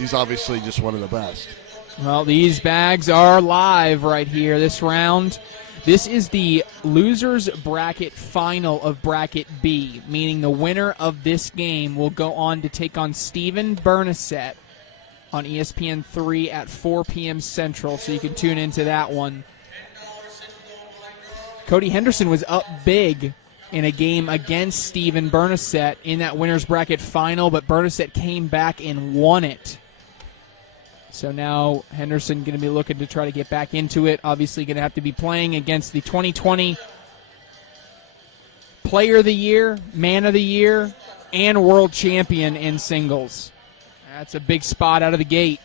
he's obviously just one of the best. Well, these bags are live right here this round. This is the losers bracket final of bracket B, meaning the winner of this game will go on to take on Steven Bernasette on ESPN3 at 4 p.m. Central, so you can tune into that one. Cody Henderson was up big in a game against Steven Bernasette in that winner's bracket final, but Bernasette came back and won it. So now Henderson going to be looking to try to get back into it. Obviously going to have to be playing against the 2020 Player of the Year, Man of the Year, and World Champion in singles. That's a big spot out of the gate.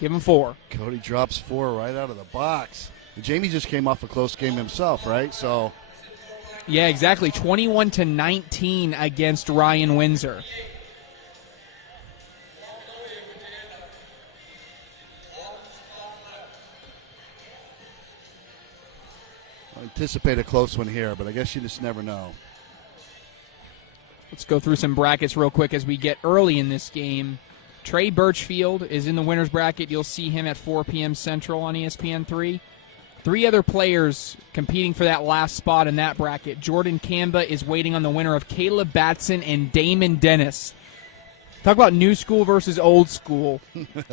Give him 4. Cody drops 4 right out of the box. Jamie just came off a close game himself, right? So, yeah, exactly. 21-19 against Ryan Windsor. I anticipate a close one here, but I guess you just never know. Let's go through some brackets real quick as we get early in this game. Trey Birchfield is in the winner's bracket. You'll see him at 4 p.m. Central on ESPN3. 3 other players competing for that last spot in that bracket. Jordan Kamba is waiting on the winner of Caleb Batson and Damon Dennis. Talk about new school versus old school.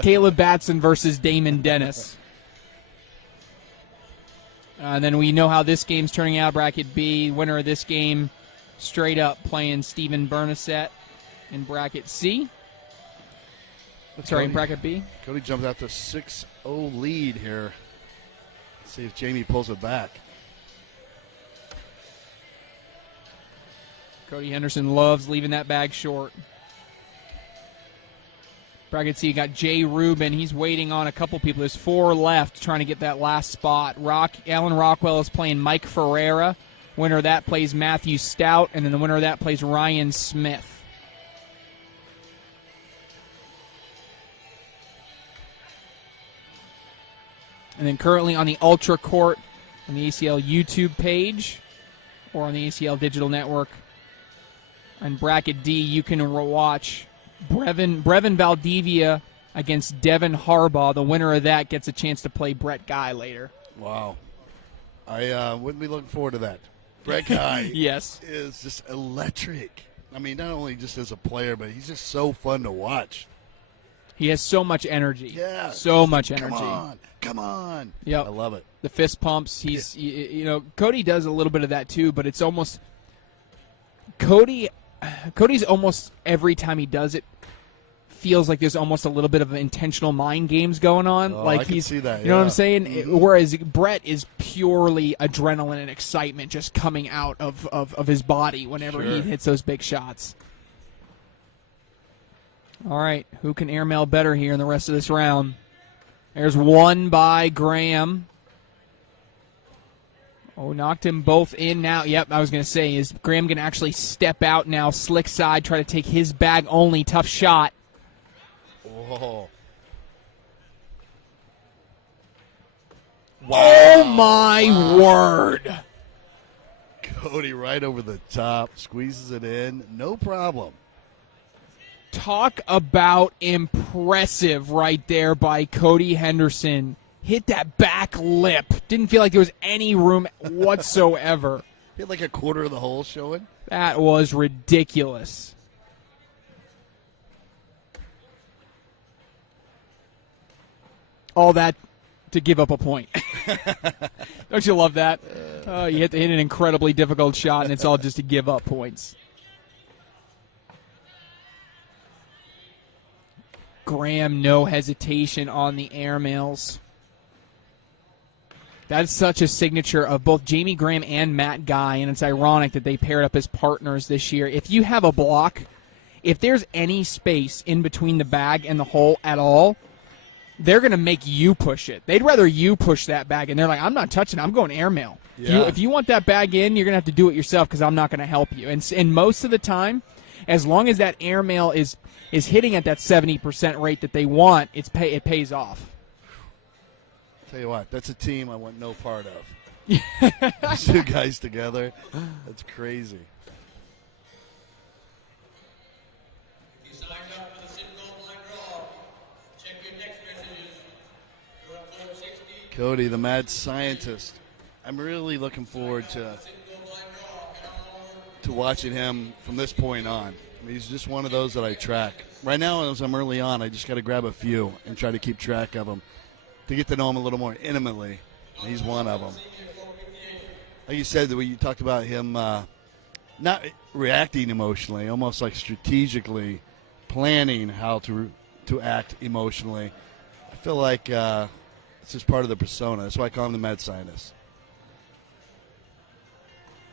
Caleb Batson versus Damon Dennis. And then we know how this game's turning out. Bracket B, winner of this game, straight up playing Steven Bernasette in bracket C. In bracket B. Cody jumped out to 6-0 lead here. Let's see if Jamie pulls it back. Cody Henderson loves leaving that bag short. Bracket C, you got Jay Rubin. He's waiting on a couple people. There's 4 left trying to get that last spot. Alan Rockwell is playing Mike Ferreira. Winner of that plays Matthew Stout, and then the winner of that plays Ryan Smith. And then currently on the Ultra Court on the ACL YouTube page or on the ACL Digital Network. On bracket D, you can watch Brevin Valdivia against Devin Harbaugh. The winner of that gets a chance to play Brett Guy later. Wow. I wouldn't be looking forward to that. Brett Guy yes. is just electric. I mean, not only just as a player, but he's just so fun to watch. He has so much energy. Yeah. So much energy. Come on. Yep. I love it. The fist pumps. Cody does a little bit of that too, but it's almost Cody's almost every time he does it feels like there's almost a little bit of intentional mind games going on. Oh, like I can see that. You know what I'm saying? Mm-hmm. Whereas Brett is purely adrenaline and excitement just coming out of his body whenever he hits those big shots. All right, who can airmail better here in the rest of this round? There's one by Graham. Oh, knocked him both in now. Yep, I was going to say, is Graham going to actually step out now, slick side, try to take his bag only, tough shot. Whoa. Wow. Oh, my word. Cody right over the top, squeezes it in, no problem. Talk about impressive right there by Cody Henderson. Hit that back lip. Didn't feel like there was any room whatsoever. Hit like a quarter of the hole showing. That was ridiculous. All that to give up a point. Don't you love that? You have to hit an incredibly difficult shot, and it's all just to give up points. Graham, no hesitation on the airmails. That's such a signature of both Jamie Graham and Matt Guy, and it's ironic that they paired up as partners this year. If you have a block, if there's any space in between the bag and the hole at all, they're going to make you push it. They'd rather you push that bag, and they're like, I'm not touching it. I'm going airmail. Yeah. If you want that bag in, you're going to have to do it yourself because I'm not going to help you. And most of the time, as long as that airmail is hitting at that 70% rate that they want, it pays off. Tell you what, that's a team I want no part of. Those 2 guys together, that's crazy. Cody, the mad scientist. I'm really looking forward to watching him from this point on. I mean, he's just one of those that I track. Right now, as I'm early on, I just got to grab a few and try to keep track of them to get to know him a little more intimately. He's one of them. Like you said, when you talked about him not reacting emotionally, almost like strategically planning how to act emotionally. I feel like it's just part of the persona. That's why I call him the mad scientist.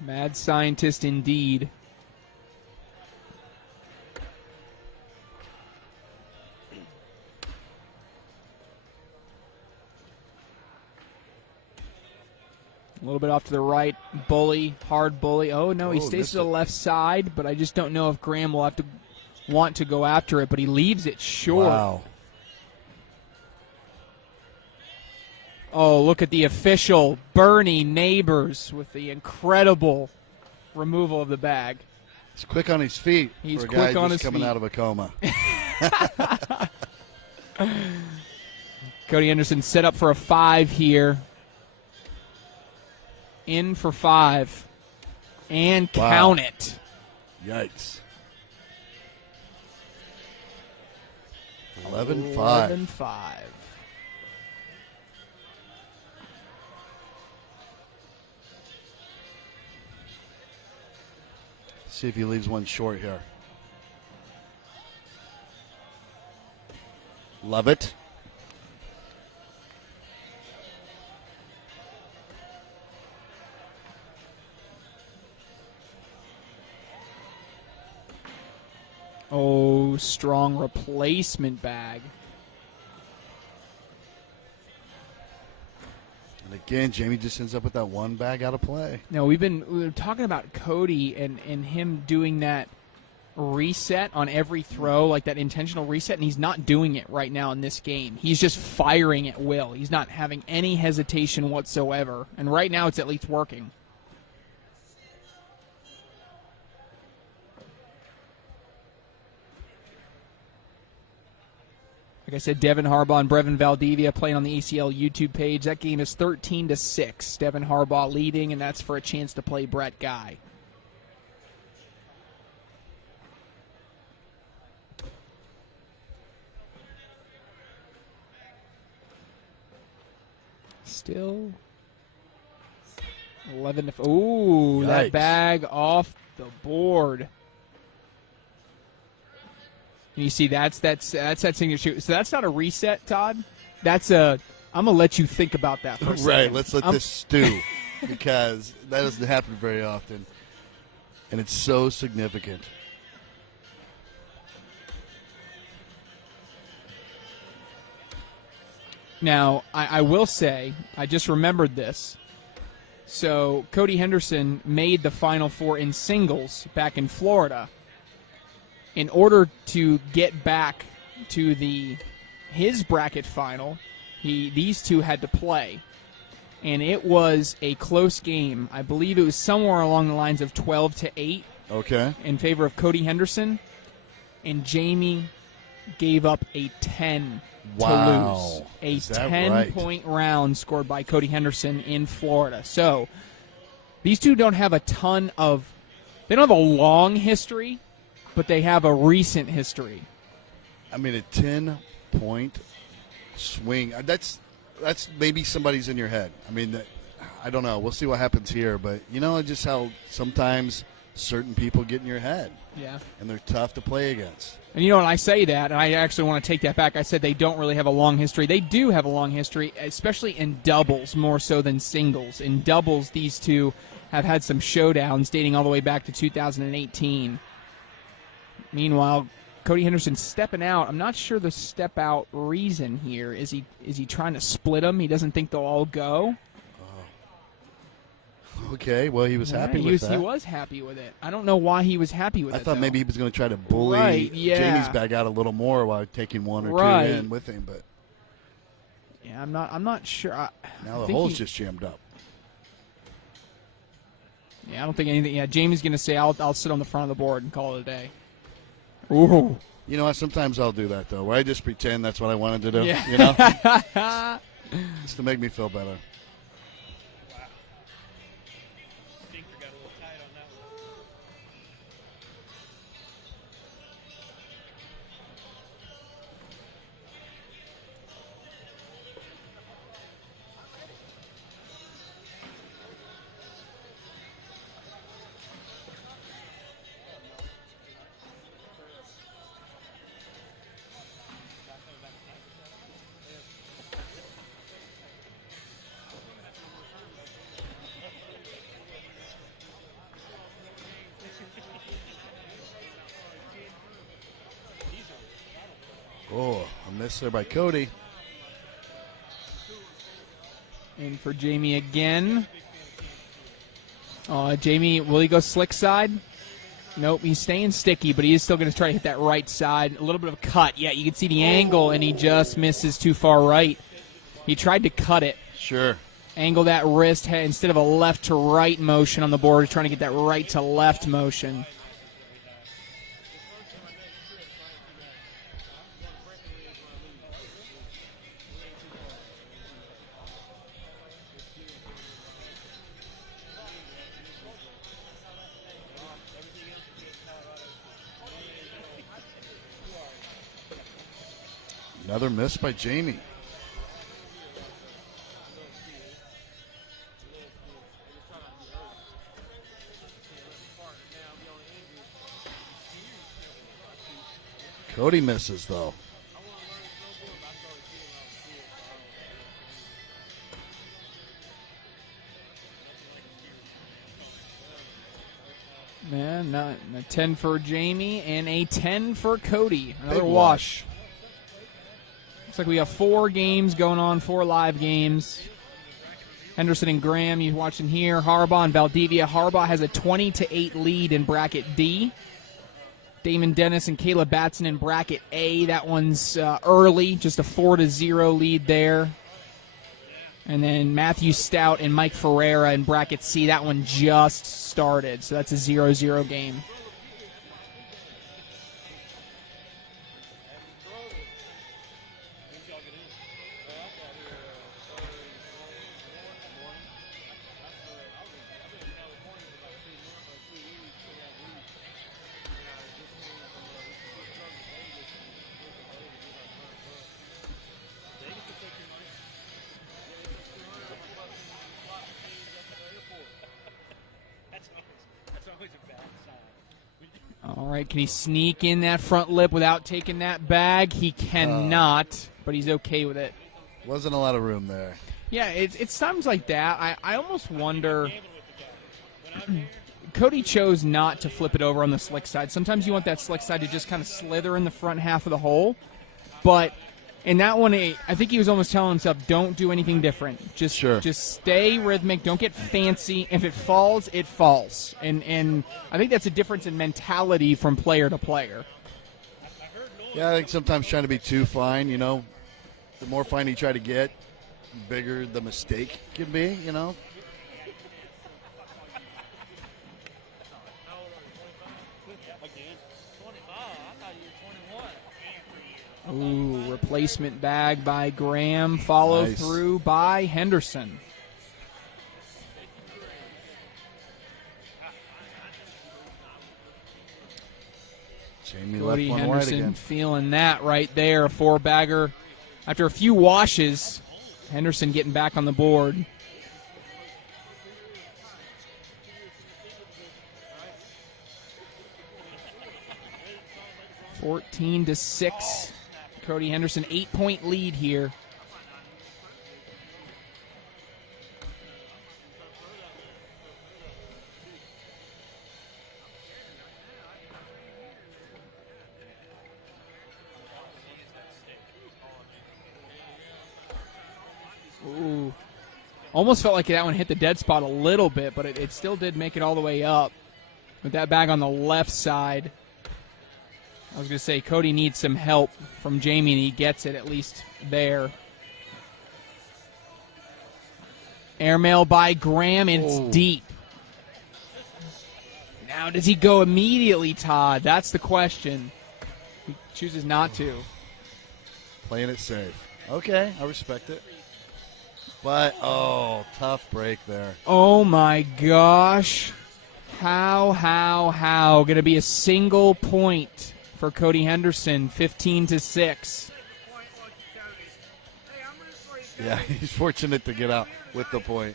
Mad scientist indeed. A little bit off to the right. Bully, hard bully. Oh, no, he stays to the left side, but I just don't know if Graham will have to want to go after it, but he leaves it short. Wow. Oh, look at the official, Bernie Neighbors, with the incredible removal of the bag. He's quick on his feet. He's for a quick guy on just his coming feet. out of a coma. Cody Henderson set up for a 5 here. In for 5. And Wow. count it. Yikes. 11-5. 11-5. See if he leaves one short here. Love it. Oh, strong replacement bag. And again, Jamie just ends up with that one bag out of play. No, we were talking about Cody and him doing that reset on every throw, like that intentional reset, and he's not doing it right now in this game. He's just firing at will. He's not having any hesitation whatsoever. And right now it's at least working. Like I said, Devin Harbaugh and Brevin Valdivia playing on the ACL YouTube page. That game is 13-6. Devin Harbaugh leading, and that's for a chance to play Brett Guy. Still 11 to. Ooh, that Yikes. bag off the board. And you see, that's that signature. So that's not a reset, Todd. That's a. I'm gonna let you think about that for a second. Right. Let's let this stew because that doesn't happen very often, and it's so significant. Now, I will say, I just remembered this. So Cody Henderson made the Final Four in singles back in Florida. In order to get back to his bracket final, these two had to play. And it was a close game. I believe it was somewhere along the lines of 12-8 Okay. in favor of Cody Henderson. And Jamie gave up a 10 Wow. to lose. A Is that right? 10-point round scored by Cody Henderson in Florida. So these two don't have a ton of – they don't have a long history, but they have a recent history. I mean, a 10-point swing. That's maybe somebody's in your head. I mean, I don't know. We'll see what happens here. But you know just how sometimes certain people get in your head. Yeah. And they're tough to play against. And you know, when I say that, and I actually want to take that back, I said they don't really have a long history. They do have a long history, especially in doubles more so than singles. In doubles, these two have had some showdowns dating all the way back to 2018. Meanwhile, Cody Henderson stepping out. I'm not sure the step out reason here. Is he trying to split them? He doesn't think they'll all go? Okay, well, he was happy with that. He was happy with it. I don't know why he was happy with it. I thought though. maybe he was going to try to bully Right, yeah. Jamie's bag out a little more while taking one or Right. two in with him. But Yeah, I'm not sure. now the hole's just jammed up. Yeah, I don't think anything. Yeah, Jamie's going to say, I'll sit on the front of the board and call it a day. Ooh. You know what? Sometimes I'll do that, though, where I just pretend that's what I wanted to do. Yeah. You know? Just to make me feel better. Oh, a miss there by Cody. In for Jamie again. Jamie, will he go slick side? Nope, he's staying sticky, but he is still going to try to hit that right side. A little bit of a cut. Yeah, you can see the angle, and he just misses too far right. He tried to cut it. Sure. Angle that wrist instead of a left to right motion on the board. He's trying to get that right to left motion. Another miss by Jamie. Cody misses, though. Man, a 10 for Jamie and a 10 for Cody. Another Big wash. Looks like we have 4 games going on, 4 live games. Henderson and Graham, you watching here. Harbaugh and Valdivia. Harbaugh has a 20-8 lead in bracket D. Damon Dennis and Caleb Batson in bracket A. That one's early, just a 4-0 lead there. And then Matthew Stout and Mike Ferreira in bracket C. That one just started, so that's a 0-0 game. All right, can he sneak in that front lip without taking that bag? He cannot, but he's okay with it. Wasn't a lot of room there. Yeah, it's times like that. I almost wonder. Cody chose not to flip it over on the slick side. Sometimes you want that slick side to just kind of slither in the front half of the hole. But in that one, I think he was almost telling himself, don't do anything different. Just stay rhythmic. Don't get fancy. If it falls, it falls. And I think that's a difference in mentality from player to player. Yeah, I think sometimes trying to be too fine, the more fine you try to get, the bigger the mistake can be, Ooh, replacement bag by Graham, follow through by Henderson. Jamie Cody left one Henderson wide again. feeling that right there, a 4-bagger. After a few washes, Henderson getting back on the board. (14-6). Cody Henderson, 8-point lead here. Ooh. Almost felt like that one hit the dead spot a little bit, but it still did make it all the way up. With that bag on the left side. I was going to say, Cody needs some help from Jamie, and he gets it at least there. Airmail by Graham, and it's deep. Now, does he go immediately, Todd? That's the question. He chooses not to. Playing it safe. Okay, I respect it. But, tough break there. Oh, my gosh. How? Going to be a single point for Cody Henderson, 15-6. Yeah, he's fortunate to get out with the point.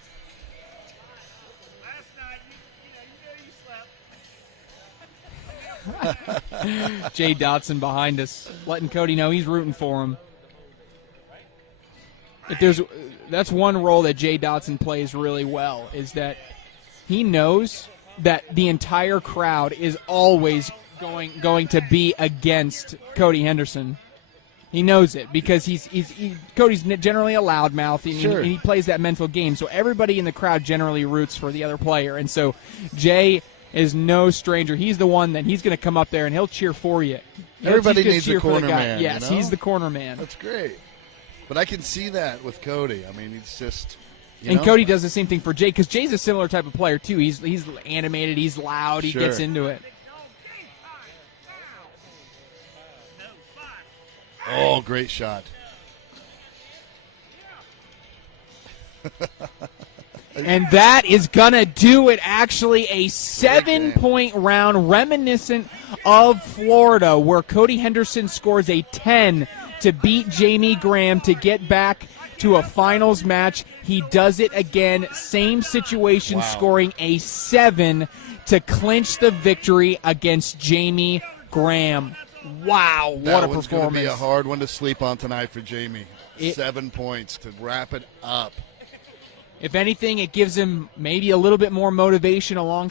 Jay Dotson behind us, letting Cody know he's rooting for him. That's one role that Jay Dotson plays really well, is that he knows that the entire crowd is always going to be against Cody Henderson. He knows it because Cody's generally a loudmouth, and, sure. and he plays that mental game. So everybody in the crowd generally roots for the other player, and so Jay is no stranger. He's the one that he's going to come up there and he'll cheer for you. Everybody needs a corner man. Yes, you know? He's the corner man. That's great. But I can see that with Cody. I mean, he's just. And Cody does the same thing for Jay, because Jay's a similar type of player too. He's animated, he's loud, he gets into it. Oh, great shot. And that is going to do it, actually, a 7-point round reminiscent of Florida, where Cody Henderson scores a 10 to beat Jamie Graham to get back to a finals match. He does it again, same situation, scoring a 7 to clinch the victory against Jamie Graham. Wow, what a That one's performance. going to be a hard one to sleep on tonight for Jamie. 7 points to wrap it up. If anything, it gives him maybe a little bit more motivation along